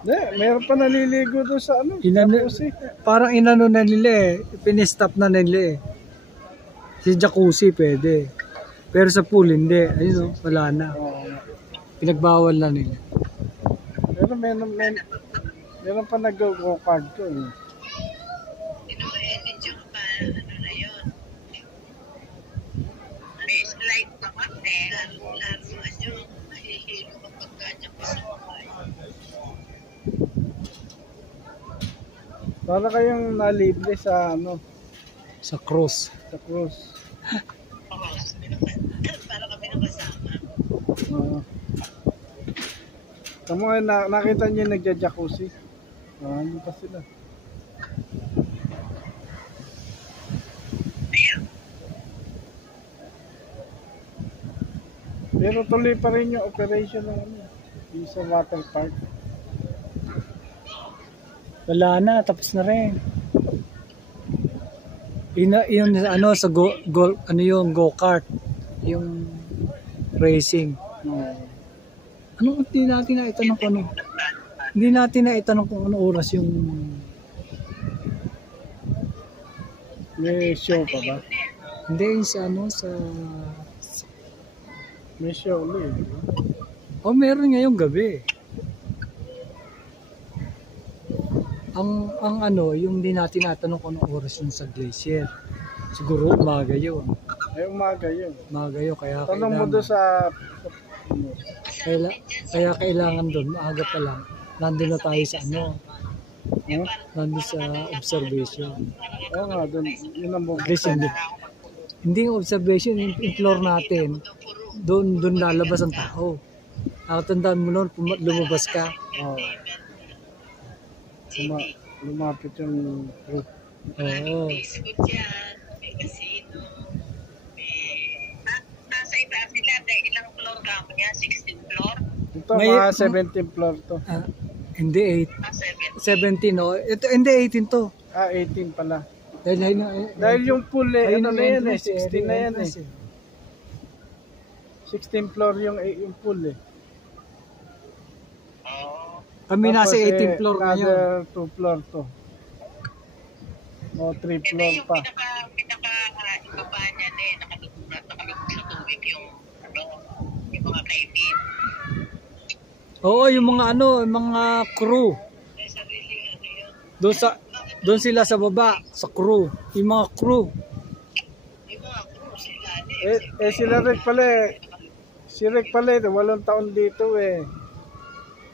Hindi, mayroon pa naliligo doon sa ano. Jacuzzi. Parang inano na nila eh. Pinistop na nila eh. Si jacuzzi pwede. Pero sa pool hindi. Ayun, wala na. Pinagbawal na nila. Pero meron pa nag-go-kart ko eh. Ano na yun? May slide pa kami. Laruan yung mahihilo kapag ganyan pa sa bahay. Para kayong nalibre sa ano. Sa cruise. Sa cruise. Para kami nakasama. Tamo nakita niyo yung nagja-jacuzzi. Ano pa sila? Pero tuloy pa rin yung operation ng ano, yung sa water park. Wala na, tapos na rin. Yun ano sa ano yung go-kart, yung racing. Ano hindi natin na itanong kung ano? Hindi natin na itanong kung ano oras yung may show pa ba? Hindi yung sa ano sa may show ulit. oh, meron ngayong gabi. Ang ano, yung hindi natin natanong kung anong oras yung sa glacier. Siguro umaga yun. Ay, umaga yun. Umaga yun, kaya tanong mo doon sa kaya kailangan doon, maaga pa lang. Nandun na tayo sa ano. Nandun sa observation. Oo nga, doon. Yun ang hindi yung observation, yung floor natin. Doon lalabas ang tao. Nakatandaan mo noon, lumabas ka. Oo. Lumapit yung group. Oo. Facebook dyan, may casino, nasa itaas sila, dahil ilang floor ka mo niya, 16 floor? Ito, mga 17 floor to. Hindi 8. 17, no? Ito, hindi 18 to. 18 pala. Dahil yung pool eh, ano na yan eh, 16 na yan eh. 16 floor yung pool eh. Kami nasa Tapos 18 floor ngayon. Another 2 floor to. O 3 floor pa. Pinaka-ibaba niya na eh, nakalubog sa tubig yung, yung mga kaibig. Oo, yung mga ano, yung mga crew. Doon sila sa baba, sa crew. Yung mga crew. Sila Rick pala eh. Si Rick pala eh, 8 taon dito eh.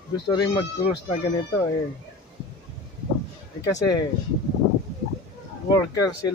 Gusto rin mag-cruise na ganito eh. Kasi worker sila.